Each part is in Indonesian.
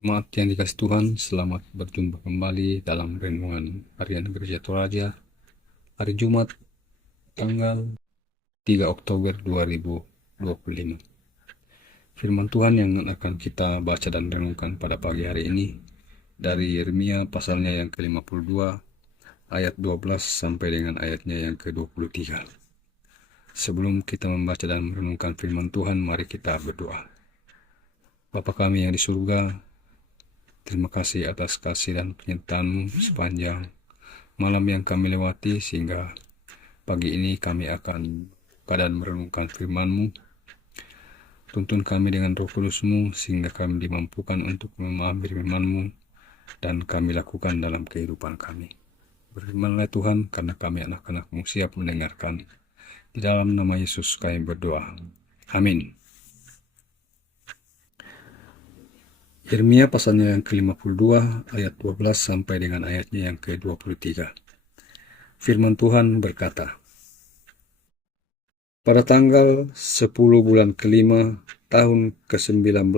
Jemaat yang dikasih Tuhan, selamat berjumpa kembali dalam renungan harian Gereja Toraja hari Jumat tanggal 3 Oktober 2025. Firman Tuhan yang akan kita baca dan renungkan pada pagi hari ini dari Yeremia pasalnya yang ke-52 ayat 12 sampai dengan ayatnya yang ke-23. Sebelum kita membaca dan merenungkan firman Tuhan, mari kita berdoa. Bapa kami yang di surga, terima kasih atas kasih dan penyertaan-Mu sepanjang malam yang kami lewati, sehingga pagi ini kami akan keadaan merenungkan firman-Mu. Tuntun kami dengan Roh Kudus-Mu, sehingga kami dimampukan untuk memahami firman-Mu dan kami lakukan dalam kehidupan kami. Berfirmanlah Tuhan, karena kami anak-anak-Mu siap mendengarkan. Di dalam nama Yesus kami berdoa. Amin. Yeremia pasalnya yang ke-52 ayat 12 sampai dengan ayatnya yang ke-23. Firman Tuhan berkata, pada tanggal 10 bulan kelima tahun ke-19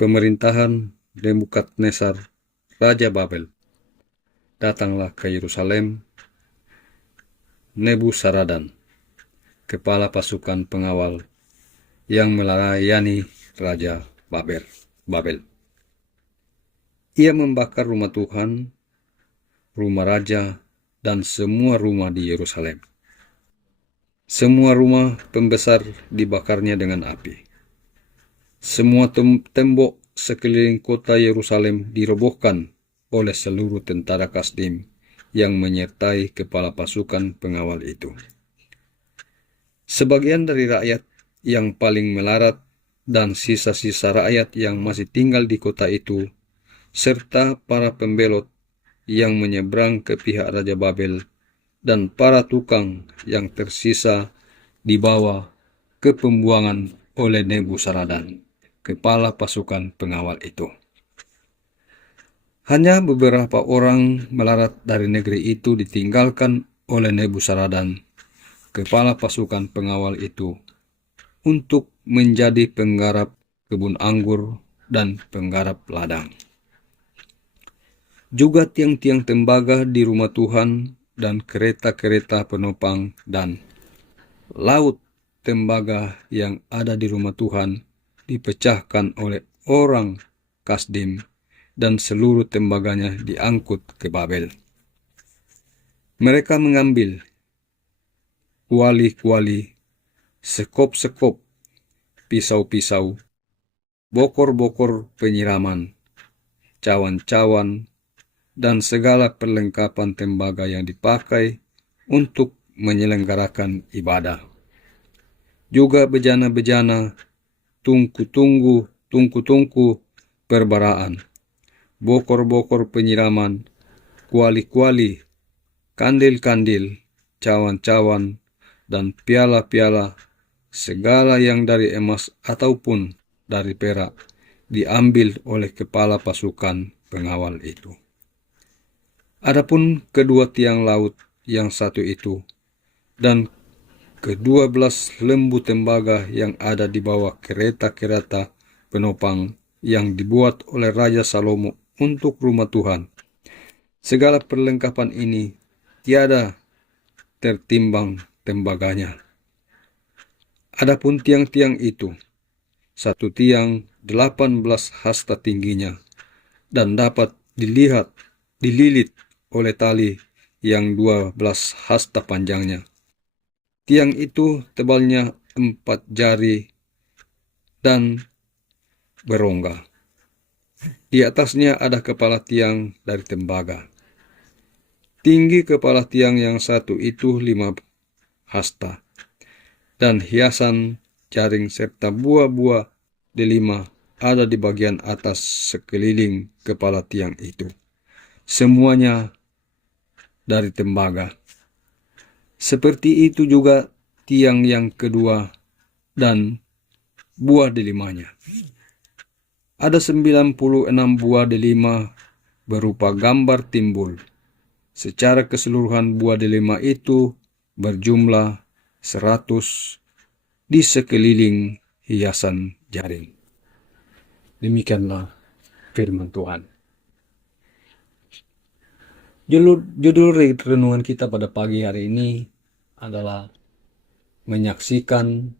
pemerintahan Nebukadnezar Raja Babel, datanglah ke Yerusalem Nebuzaradan, kepala pasukan pengawal yang melayani Raja Babel. Ia membakar rumah Tuhan, rumah raja, dan semua rumah di Yerusalem. Semua rumah pembesar dibakarnya dengan api. Semua tembok sekeliling kota Yerusalem dirobohkan oleh seluruh tentara Kasdim yang menyertai kepala pasukan pengawal itu. Sebagian dari rakyat yang paling melarat dan sisa-sisa rakyat yang masih tinggal di kota itu, serta para pembelot yang menyeberang ke pihak Raja Babel, dan para tukang yang tersisa dibawa ke pembuangan oleh Nebuzaradan, kepala pasukan pengawal itu. Hanya beberapa orang melarat dari negeri itu ditinggalkan oleh Nebuzaradan, kepala pasukan pengawal itu, untuk menjadi penggarap kebun anggur dan penggarap ladang. Juga tiang-tiang tembaga di rumah Tuhan dan kereta-kereta penopang dan laut tembaga yang ada di rumah Tuhan dipecahkan oleh orang Kasdim, dan seluruh tembaganya diangkut ke Babel. Mereka mengambil kuali-kuali, sekop-sekop, pisau-pisau, bokor-bokor penyiraman, cawan-cawan, dan segala perlengkapan tembaga yang dipakai untuk menyelenggarakan ibadah. Juga bejana-bejana, tungku-tungku perbaraan, bokor-bokor penyiraman, kuali-kuali, kandil-kandil, cawan-cawan, dan piala-piala, segala yang dari emas ataupun dari perak, diambil oleh kepala pasukan pengawal itu. Adapun kedua tiang laut yang satu itu, dan ke-12 lembu tembaga yang ada di bawah kereta-kereta penopang yang dibuat oleh Raja Salomo untuk rumah Tuhan, segala perlengkapan ini tiada tertimbang tembaganya. Adapun tiang-tiang itu, satu tiang 18 hasta tingginya, dan dapat dililit oleh tali yang 12 hasta panjangnya. Tiang itu tebalnya 4 jari dan berongga. Di atasnya ada kepala tiang dari tembaga. Tinggi kepala tiang yang satu itu 5 hasta, dan hiasan jaring serta buah-buah delima ada di bagian atas sekeliling kepala tiang itu. Semuanya dari tembaga. Seperti itu juga tiang yang kedua dan buah delimanya. Ada 96 buah delima berupa gambar timbul. Secara keseluruhan buah delima itu berjumlah 100 di sekeliling hiasan jaring. Demikianlah firman Tuhan. Judul renungan kita pada pagi hari ini adalah menyaksikan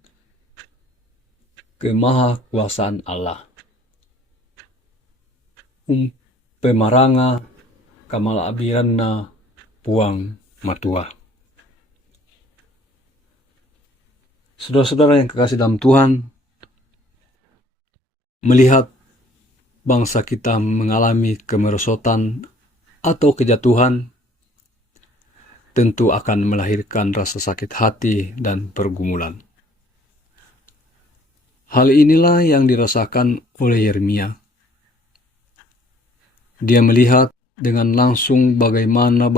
kemahakuasaan Allah. Pemaranga kamala abiranna puang matua. Saudara-saudara yang kekasih dalam Tuhan, melihat bangsa kita mengalami kemerosotan atau kejatuhan, tentu akan melahirkan rasa sakit hati dan pergumulan. Hal inilah yang dirasakan oleh Yeremia. Dia melihat dengan langsung bagaimana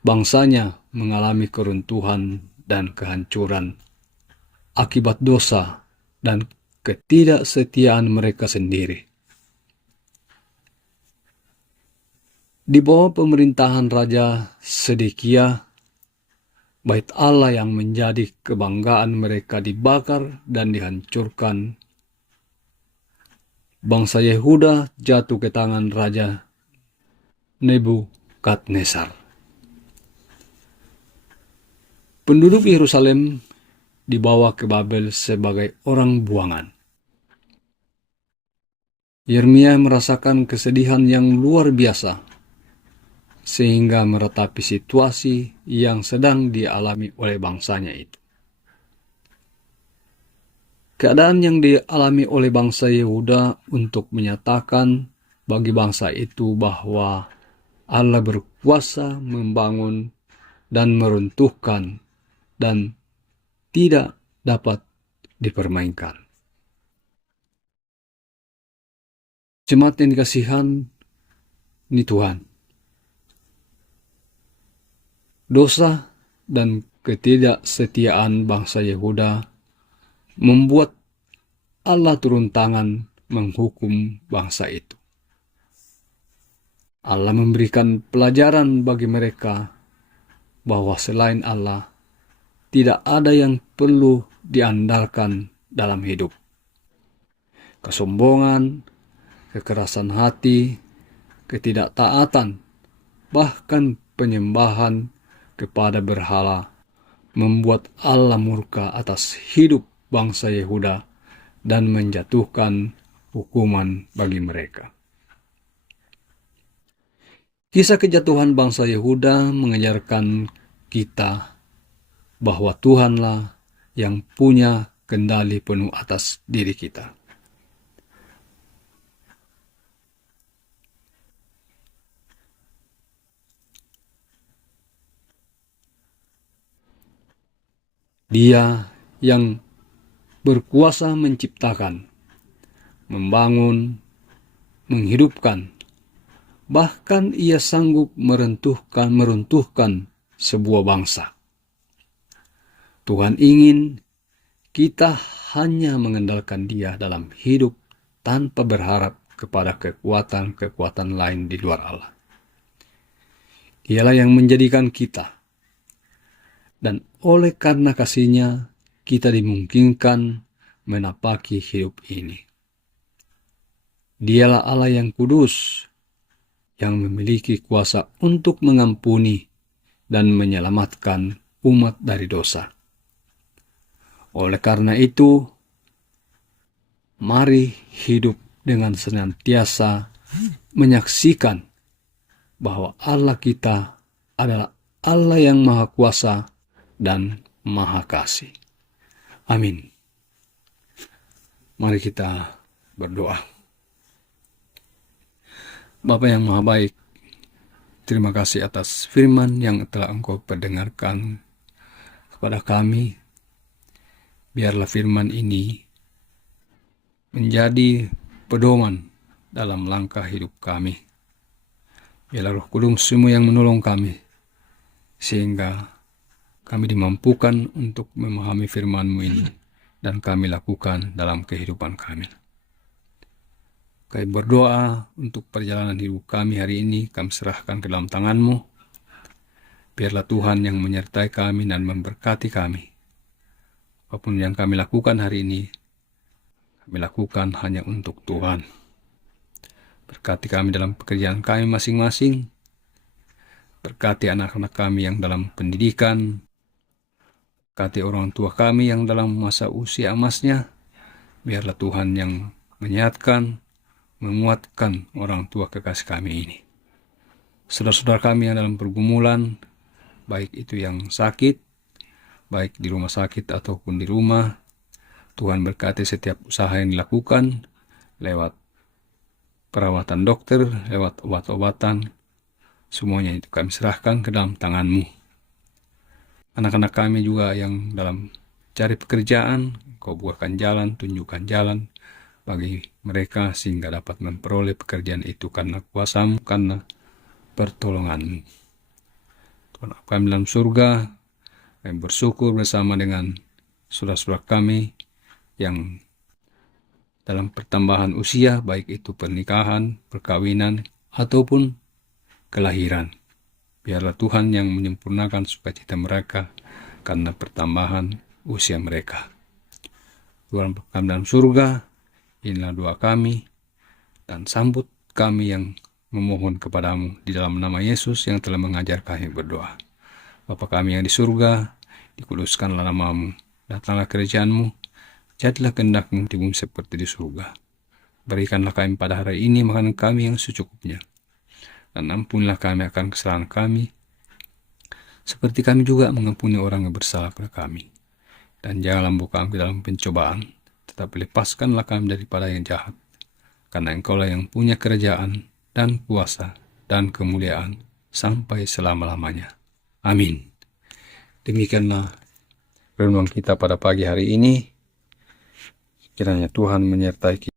bangsanya mengalami keruntuhan dan kehancuran akibat dosa dan ketidaksetiaan mereka sendiri. Di bawah pemerintahan Raja Sedekia, Bait Allah yang menjadi kebanggaan mereka dibakar dan dihancurkan. Bangsa Yehuda jatuh ke tangan Raja Nebukadnezar. Penduduk Yerusalem dibawa ke Babel sebagai orang buangan. Yeremia merasakan kesedihan yang luar biasa, sehingga meratapi situasi yang sedang dialami oleh bangsanya itu. Keadaan yang dialami oleh bangsa Yehuda untuk menyatakan bagi bangsa itu bahwa Allah berkuasa membangun dan meruntuhkan dan tidak dapat dipermainkan. Jemaat yang dikasihan ini Tuhan, dosa dan ketidaksetiaan bangsa Yehuda membuat Allah turun tangan menghukum bangsa itu. Allah memberikan pelajaran bagi mereka bahwa selain Allah tidak ada yang perlu diandalkan dalam hidup. Kesombongan, kekerasan hati, ketidaktaatan, bahkan penyembahan kepada berhala membuat Allah murka atas hidup bangsa Yehuda dan menjatuhkan hukuman bagi mereka. Kisah kejatuhan bangsa Yehuda mengajarkan kita bahwa Tuhanlah yang punya kendali penuh atas diri kita. Dia yang berkuasa menciptakan, membangun, menghidupkan, bahkan ia sanggup meruntuhkan sebuah bangsa. Tuhan ingin kita hanya mengandalkan Dia dalam hidup tanpa berharap kepada kekuatan-kekuatan lain di luar Allah. Dialah yang menjadikan kita, dan oleh karena kasih-Nya kita dimungkinkan menapaki hidup ini. Dialah Allah yang kudus, yang memiliki kuasa untuk mengampuni dan menyelamatkan umat dari dosa. Oleh karena itu, mari hidup dengan senantiasa menyaksikan bahwa Allah kita adalah Allah yang Maha Kuasa dan Maha Kasih. Amin. Mari kita berdoa. Bapa yang Maha Baik, terima kasih atas firman yang telah Engkau perdengarkan kepada kami. Biarlah firman ini menjadi pedoman dalam langkah hidup kami. Biarlah Roh Kudus-Mu yang menolong kami, sehingga kami dimampukan untuk memahami firman-Mu ini dan kami lakukan dalam kehidupan kami. Kami berdoa untuk perjalanan hidup kami hari ini, kami serahkan ke dalam tangan-Mu. Biarlah Tuhan yang menyertai kami dan memberkati kami. Apapun yang kami lakukan hari ini, kami lakukan hanya untuk Tuhan. Berkati kami dalam pekerjaan kami masing-masing. Berkati anak-anak kami yang dalam pendidikan. Berkati orang tua kami yang dalam masa usia emasnya. Biarlah Tuhan yang menyehatkan, menguatkan orang tua kekasih kami ini. Saudara-saudara kami yang dalam pergumulan, baik itu yang sakit, baik di rumah sakit ataupun di rumah, Tuhan berkati setiap usaha yang dilakukan lewat perawatan dokter, lewat obat-obatan, semuanya itu kami serahkan ke dalam tangan-Mu. Anak-anak kami juga yang dalam cari pekerjaan, Kau buahkan jalan, tunjukkan jalan bagi mereka sehingga dapat memperoleh pekerjaan itu karena kuasa-Mu, karena pertolongan-Mu. Tuhan kami dalam surga, kami bersyukur bersama dengan saudara-saudara kami yang dalam pertambahan usia, baik itu pernikahan, perkawinan, ataupun kelahiran. Biarlah Tuhan yang menyempurnakan sukacita mereka karena pertambahan usia mereka. Tuhan kami dalam surga, inilah doa kami, dan sambut kami yang memohon kepadamu di dalam nama Yesus yang telah mengajar kami berdoa. Bapa kami yang di surga, dikuduskanlah nama-Mu, datanglah kerajaan-Mu, jadilah kehendak-Mu di bumi seperti di surga. Berikanlah kami pada hari ini makanan kami yang secukupnya, dan ampunilah kami akan kesalahan kami, seperti kami juga mengampuni orang yang bersalah kepada kami. Dan janganlah membawa kami dalam pencobaan, tetapi lepaskanlah kami daripada yang jahat, karena Engkaulah yang punya kerajaan dan kuasa dan kemuliaan sampai selama-lamanya. Amin. Demikianlah renungan kita pada pagi hari ini. Kiranya Tuhan menyertai kita.